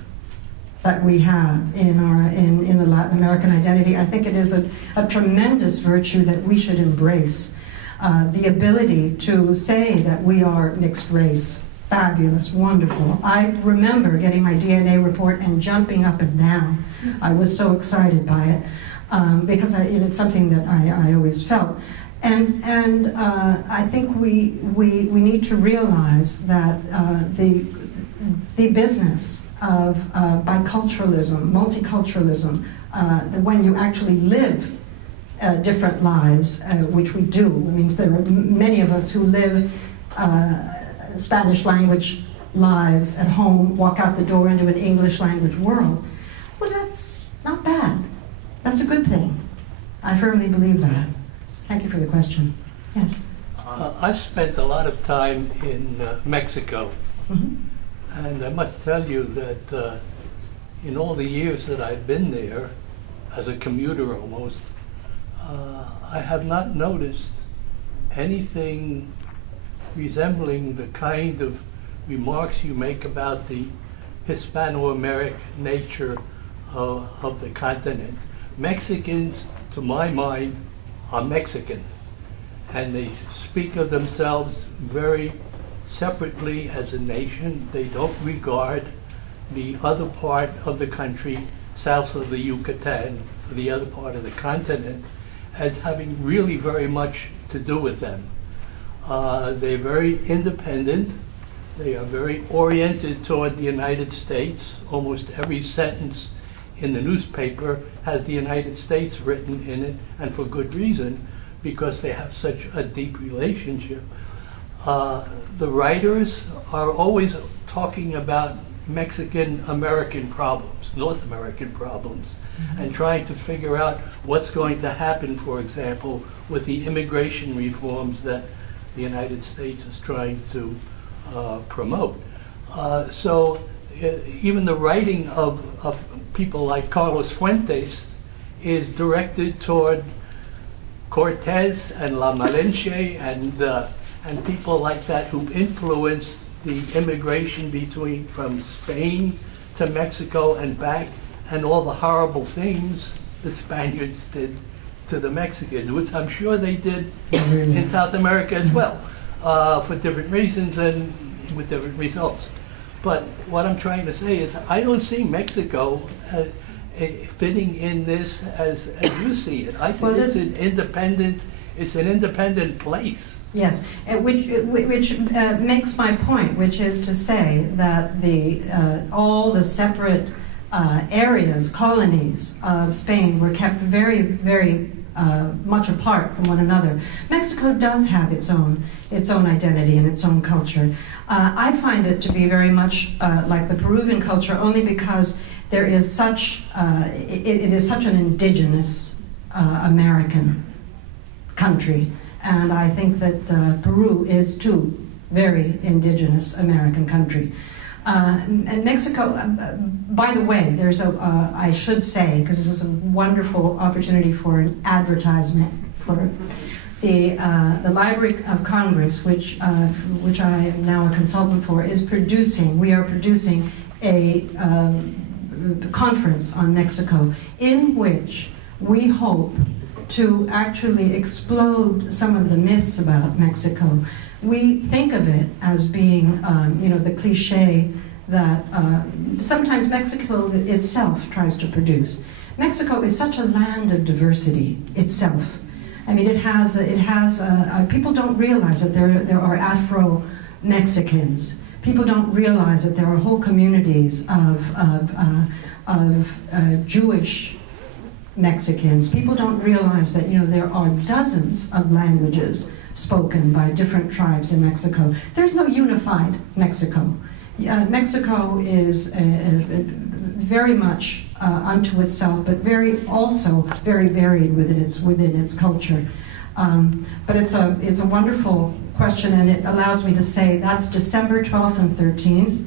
that we have in the Latin American identity. I think it is a tremendous virtue that we should embrace. The ability to say that we are mixed race, fabulous, wonderful. I remember getting my DNA report and jumping up and down. I was so excited by it because it's something that I always felt. And I think we need to realize that the business of biculturalism, multiculturalism, when you actually live different lives, which we do. It means there are many of us who live Spanish language lives at home, walk out the door into an English language world. Well, that's not bad. That's a good thing. I firmly believe that. Thank you for the question. Yes? I've spent a lot of time in Mexico. Mm-hmm. And I must tell you that in all the years that I've been there, as a commuter almost, I have not noticed anything resembling the kind of remarks you make about the Hispano-American nature of the continent. Mexicans, to my mind, are Mexican, and they speak of themselves very separately as a nation. They don't regard the other part of the country, south of the Yucatan, the other part of the continent, as having really very much to do with them. They're very independent. They are very oriented toward the United States. Almost every sentence in the newspaper has the United States written in it, and for good reason, because they have such a deep relationship. The writers are always talking about Mexican American problems, North American problems, and trying to figure out what's going to happen, for example, with the immigration reforms that the United States is trying to promote. So even the writing of people like Carlos Fuentes is directed toward Cortez and La Malinche and people like that who influenced the immigration from Spain to Mexico and back, and all the horrible things the Spaniards did to the Mexicans, which I'm sure they did in South America as well, for different reasons and with different results. But what I'm trying to say is I don't see Mexico fitting in this as you see it. I think it's an independent place. Yes, which makes my point, which is to say that all the separate areas, colonies of Spain were kept very, very much apart from one another. Mexico does have its own identity and its own culture. I find it to be very much like the Peruvian culture, only because there is such it is such an indigenous American country. And I think that Peru is, too, very indigenous American country. And Mexico, by the way, there's I should say, because this is a wonderful opportunity for an advertisement for the Library of Congress, which I am now a consultant for, we are producing a conference on Mexico, in which we hope to actually explode some of the myths about Mexico. We think of it as being, the cliche that sometimes Mexico itself tries to produce. Mexico is such a land of diversity itself. I mean, it has people don't realize that there are Afro-Mexicans. People don't realize that there are whole communities of Jewish Mexicans. People don't realize that there are dozens of languages spoken by different tribes in Mexico. There's no unified Mexico. Mexico is very much unto itself, but also very varied within its culture. But it's a wonderful question, and it allows me to say that's December 12th and 13th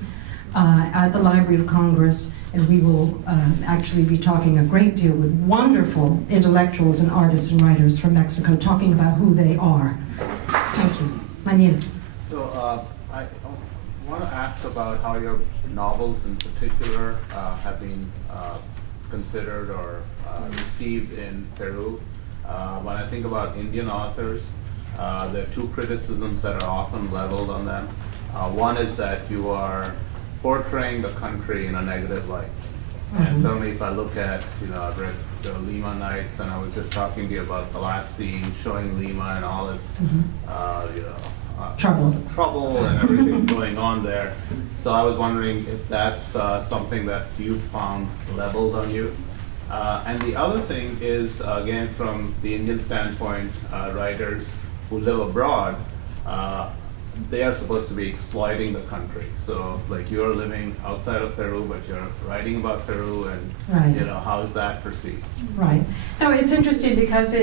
at the Library of Congress. And we will actually be talking a great deal with wonderful intellectuals and artists and writers from Mexico, talking about who they are. Thank you. Manil. So I want to ask about how your novels in particular have been considered or received in Peru. When I think about Indian authors, there are two criticisms that are often leveled on them. One is that you are portraying the country in a negative light. And certainly if I look at, I've read the Lima Nights, and I was just talking to you about the last scene, showing Lima and all its, trouble and everything going on there. So I was wondering if that's something that you found leveled on you. And the other thing is, again, from the Indian standpoint, writers who live abroad, they are supposed to be exploiting the country. So, like, you're living outside of Peru, but you're writing about Peru, and how is that perceived? Right. No, it's interesting because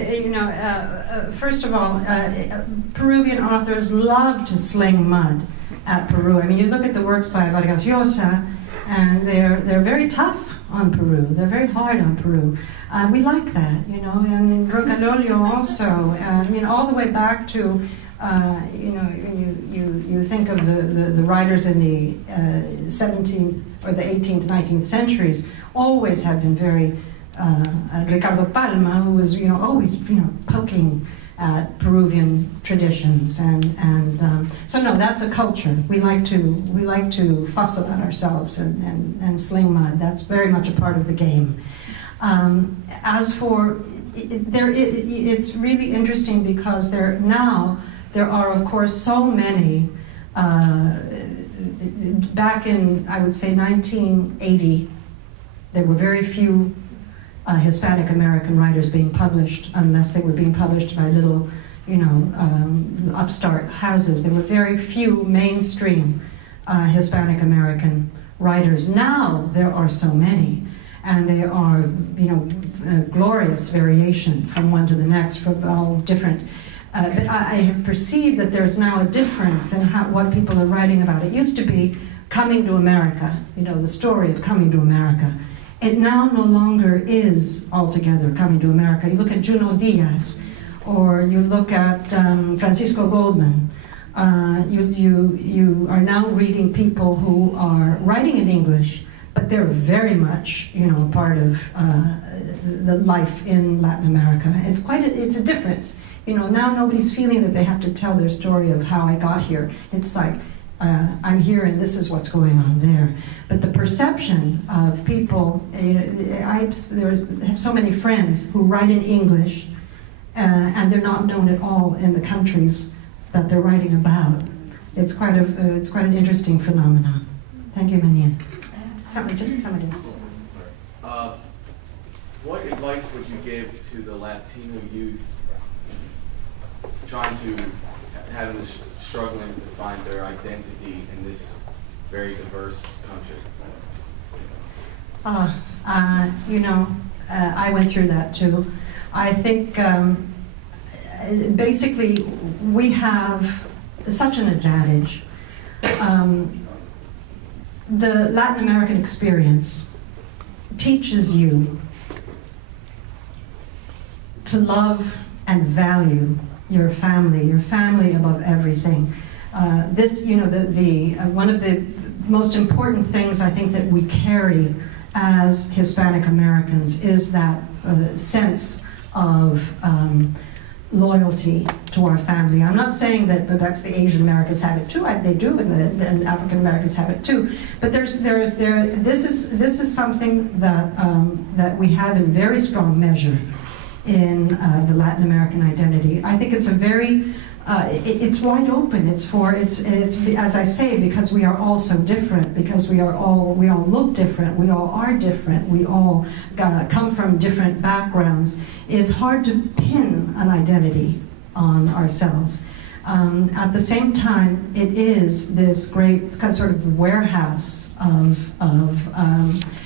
first of all, Peruvian authors love to sling mud at Peru. I mean, you look at the works by Vargas Llosa, and they're very tough on Peru. They're very hard on Peru. We like that, and Rocalolio also. All the way back to. You think of the writers in the 17th or the 18th, 19th centuries always have been very, Ricardo Palma, who was, always, poking at Peruvian traditions, and so no, that's a culture. We like to fuss about ourselves and sling mud. That's very much a part of the game. As for, it's really interesting because there are, of course, so many, back in, I would say, 1980, there were very few Hispanic American writers being published, unless they were being published by little, upstart houses. There were very few mainstream Hispanic American writers. Now there are so many, and they are, glorious variation from one to the next, from all different. But I have perceived that there's now a difference in what people are writing about. It used to be coming to America, the story of coming to America. It now no longer is altogether coming to America. You look at Junot Diaz, or you look at Francisco Goldman. You are now reading people who are writing in English, but they're very much, part of the life in Latin America. It's a difference. Now nobody's feeling that they have to tell their story of how I got here. It's like, I'm here and this is what's going on there. But the perception of people, I have so many friends who write in English, and they're not known at all in the countries that they're writing about. It's quite an interesting phenomenon. Thank you, Manian. Somebody else. What advice would you give to the Latino youth trying to struggling to find their identity in this very diverse country? I went through that too. I think basically we have such an advantage. The Latin American experience teaches you to love and value your family above everything. One of the most important things I think that we carry as Hispanic Americans is that sense of loyalty to our family. I'm not saying that perhaps the Asian Americans have it too. They do, and African Americans have it too. But this is something that we have in very strong measure in the Latin American identity. I think it's a very it's wide open. It's as I say, because we are all so different, because we all look different, we all are different, we all come from different backgrounds. It's hard to pin an identity on ourselves. At the same time, it is this great sort of warehouse of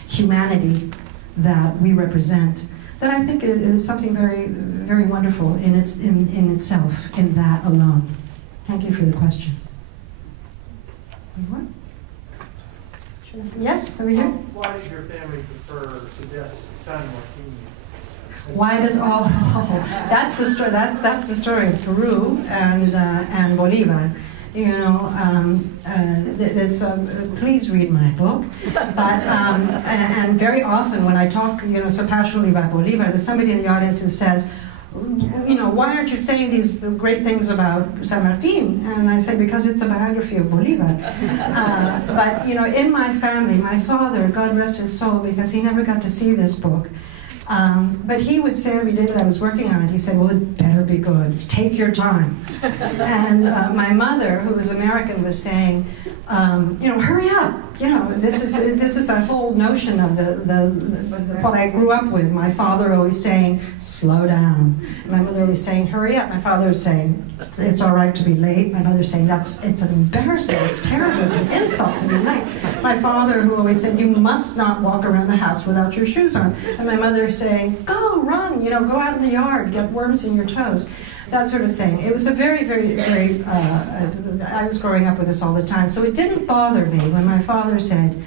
humanity that we represent, that I think is something very, very wonderful in itself, in that alone. Thank you for the question. Anyone? Yes, over here. Why does your family suggest San Joaquin? Why does all? Oh, that's the story. That's the story of Peru and Bolivar. Please read my book. But and very often when I talk, so passionately about Bolivar, there's somebody in the audience who says, why aren't you saying these great things about San Martin? And I said, because it's a biography of Bolivar. But, in my family, my father, God rest his soul, because he never got to see this book, but he would say every day that I was working on it, he said, well, it better be good. Take your time. And my mother, who was American, was saying, hurry up. This is a whole notion of what I grew up with. My father always saying, slow down. My mother was saying, hurry up. My father was saying, it's all right to be late. My mother was saying, it's an embarrassment, it's terrible, it's an insult to be late. My father, who always said, you must not walk around the house without your shoes on. And my mother saying, go, run, go out in the yard, get worms in your toes. That sort of thing. It was a very, very, very, I was growing up with this all the time. So it didn't bother me when my father said,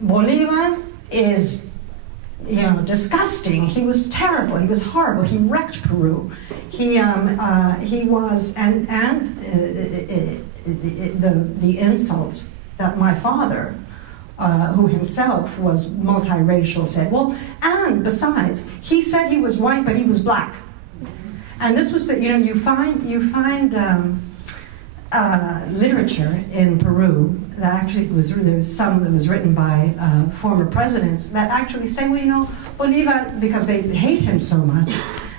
Bolivar is, disgusting. He was terrible. He was horrible. He wrecked Peru. He was, the insult that my father, who himself was multiracial, said, well, and besides, he said he was white, but he was black. And this was you find literature in Peru that actually there's some that was written by former presidents that actually say, well, Bolivar, because they hate him so much,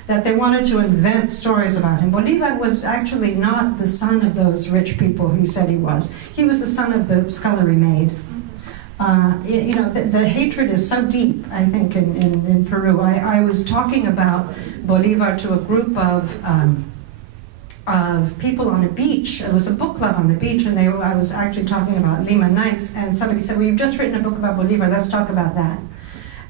that they wanted to invent stories about him. Bolivar was actually not the son of those rich people he said he was. He was the son of the scullery maid. The hatred is so deep, I think, in Peru. I was talking about Bolivar to a group of people on a beach. It was a book club on the beach, and I was actually talking about Lima Nights, and somebody said, well, you've just written a book about Bolivar, let's talk about that.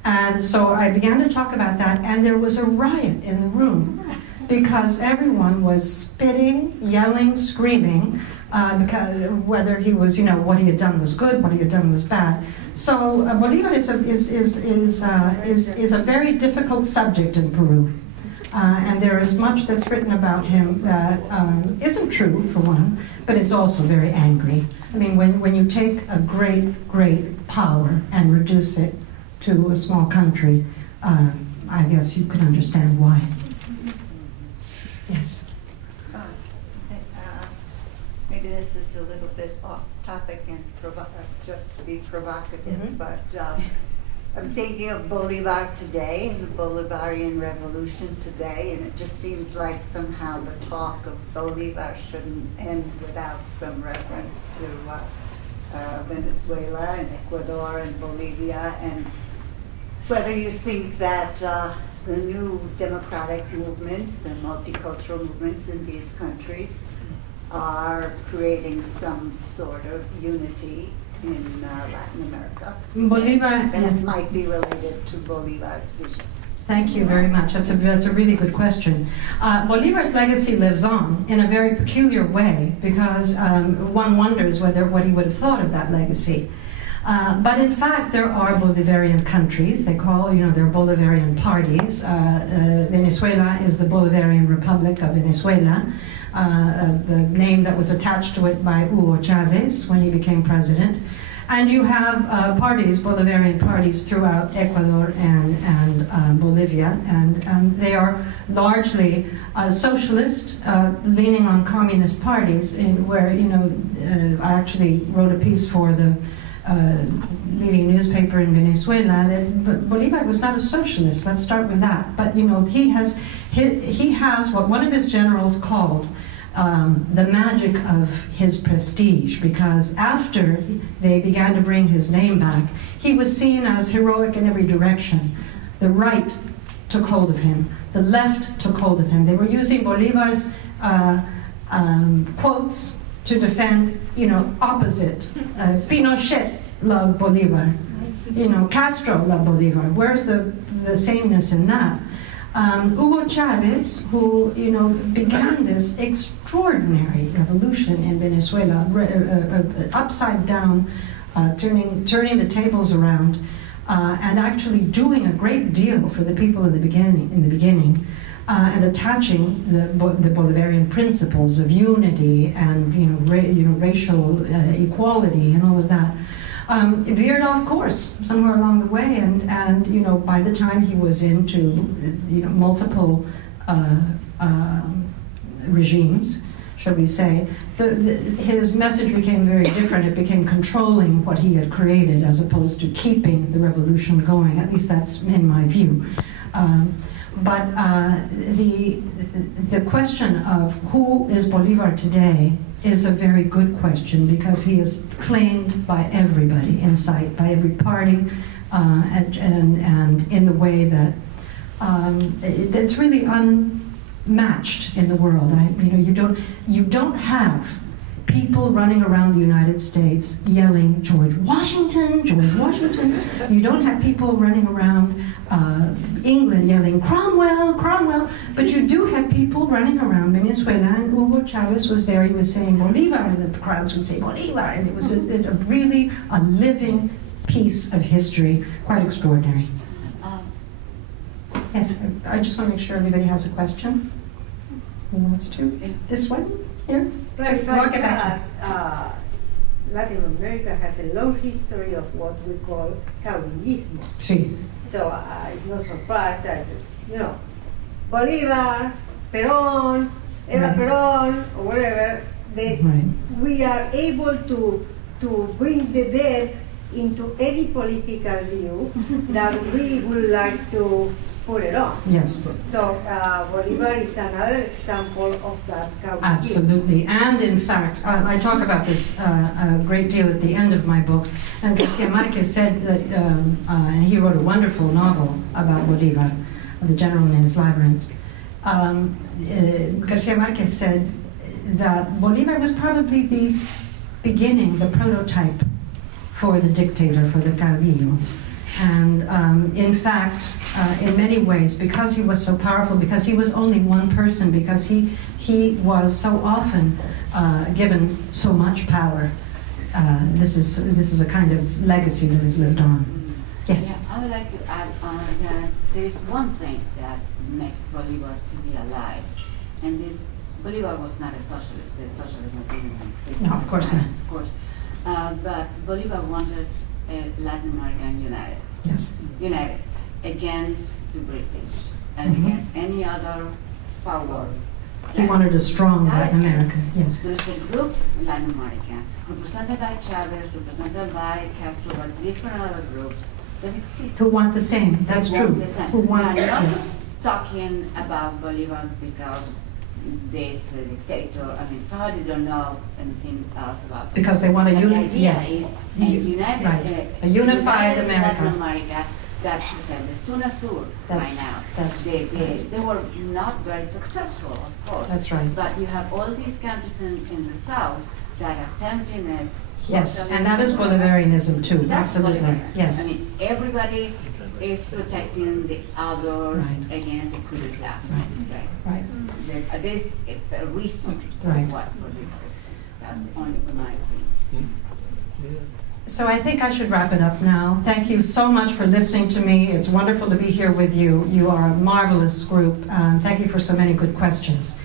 And so I began to talk about that, and there was a riot in the room, because everyone was spitting, yelling, screaming, because whether he was, what he had done was good, what he had done was bad. So Bolivar is a very difficult subject in Peru, and there is much that's written about him that isn't true, for one, but it's also very angry. I mean, when you take a great, great power and reduce it to a small country, I guess you can understand why. Yes. Maybe this is a little bit off topic and just to be provocative, but I'm thinking of Bolivar today and the Bolivarian Revolution today, and it just seems like somehow the talk of Bolivar shouldn't end without some reference to Venezuela and Ecuador and Bolivia, and whether you think that the new democratic movements and multicultural movements in these countries are creating some sort of unity in Latin America. Bolivar, and it might be related to Bolivar's vision. Thank you very much. That's a really good question. Bolivar's legacy lives on in a very peculiar way, because one wonders what he would have thought of that legacy. But in fact, there are Bolivarian countries. They call, they're Bolivarian parties. Venezuela is the Bolivarian Republic of Venezuela, the name that was attached to it by Hugo Chavez when he became president. And you have parties, Bolivarian parties, throughout Ecuador and Bolivia, and they are largely socialist, leaning on communist parties, where, I actually wrote a piece for the leading newspaper in Venezuela that Bolivar was not a socialist. Let's start with that. But he has what one of his generals called the magic of his prestige, because after they began to bring his name back, he was seen as heroic in every direction. The right took hold of him. The left took hold of him. They were using Bolivar's quotes to defend, opposite. Pinochet loved Bolivar. Castro loved Bolivar. Where's the sameness in that? Hugo Chavez, who began this extraordinary revolution in Venezuela, upside down, turning the tables around, and actually doing a great deal for the people in the beginning. And attaching the Bolivarian principles of unity and racial equality and all of that, veered off course somewhere along the way, and by the time he was into multiple regimes, shall we say, his message became very different. It became controlling what he had created as opposed to keeping the revolution going. At least that's in my view. But the question of who is Bolivar today is a very good question, because he is claimed by everybody in sight, by every party, and in the way that it's really unmatched in the world. You don't have people running around the United States yelling George Washington, George Washington. You don't have people running around England yelling Cromwell, Cromwell. But you do have people running around Venezuela, and Hugo Chavez was there. He was saying Bolivar, and the crowds would say Bolivar, and it was really a living piece of history, quite extraordinary. Yes, I just want to make sure everybody has a question. Who wants to? This one here. Just walk it back. Latin America has a long history of what we call caudillismo. Sí. So I'm not surprised that, Bolivar, Perón, Eva Perón, or whatever, we are able to bring the dead into any political view that we would like to put it on. Yes. So Bolivar is another example of that caudillismo. Absolutely. And in fact, I talk about this a great deal at the end of my book. And Garcia Marquez said that, and he wrote a wonderful novel about Bolivar, The General in His Labyrinth. Garcia Marquez said that Bolivar was probably the beginning, the prototype for the dictator, for the caudillo. And in fact, in many ways, because he was so powerful, because he was only one person, because he was so often given so much power, this is a kind of legacy that has lived on. Yes? Yeah, I would like to add on that there is one thing that makes Bolivar to be alive, and this, Bolivar was not a socialist. The socialism didn't exist. No, of course not. Of course. But Bolivar wanted Latin America united. Yes. United against the British and against any other power. He wanted a strong Latin America. Yes. There's a group, Latin America, represented by Chavez, represented by Castro, but different other groups that exist. Who want the same. That's true. Who want, not talking about Bolivar because this dictator, I mean, probably don't know anything else about it. Because they want a unified unified America. Latin America that the SUNASUR by now. They were not very successful, of course. That's right. But you have all these countries in the south that are attempting it. Yes, and that is Bolivarianism too. That's absolutely. Bolivar. Yes. I mean, everybody is protecting the other against the coup d'etat. Right. There is a reason for what Bolivar exists. That's the only in my opinion. So I think I should wrap it up now. Thank you so much for listening to me. It's wonderful to be here with you. You are a marvelous group. Thank you for so many good questions.